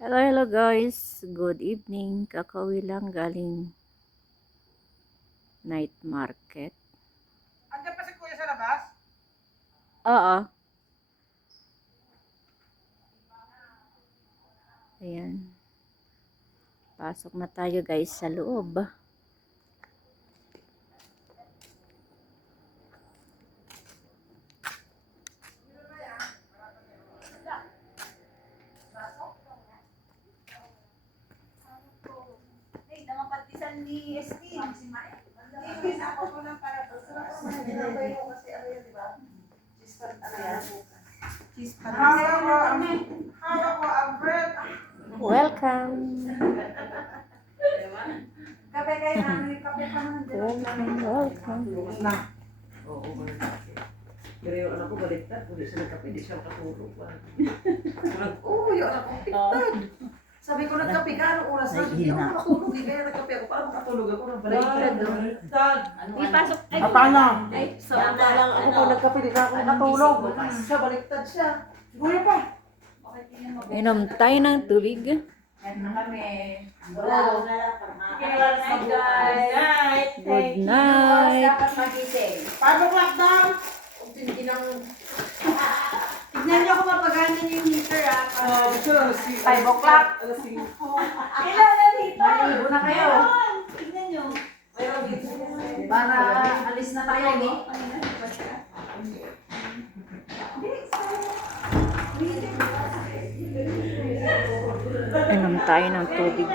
Hello, hello guys. Good evening. Kakauwi lang galing night market. Andiyan pa si Kuya sa labas? Oo. Ayan. Pasok na tayo guys sa loob. Ni Estin. Ako ko lang para Sinabay ko kasi ano yun, di ba? Cheese pan, ano yan? Cheese pan. hawak ko ang bread. Welcome. Kape kayo namin, kape pa naman. Welcome. Bukas na. Oo, pero yung anak ko baliktad, kung di siya nagkape, di siya makatulog. Oo, yung anak ko, piktad. Sabi ko, nagkape ka, anong oras na? Hindi ako makatulog, eh, kaya nagkape ako. Paano makatulog ako? Baliktad. Ipasok. Ay, Paano? Ay, Samantalang ako, kung nagkape, di ka ako makatulog. Siya, baliktad siya. Kuya pa. Inom tayo ng tubig. Wala. Good night, guys. Good night. 5 o'clock daw. Tignan niyo kung mapagana niyo yung heater, ah. Oh, sure. 5 o'clock. Alas 5. Kailangan dito. Maligo na kayo. Tignan niyo. Para alis na tayo, no? Inom tayo ng tubig.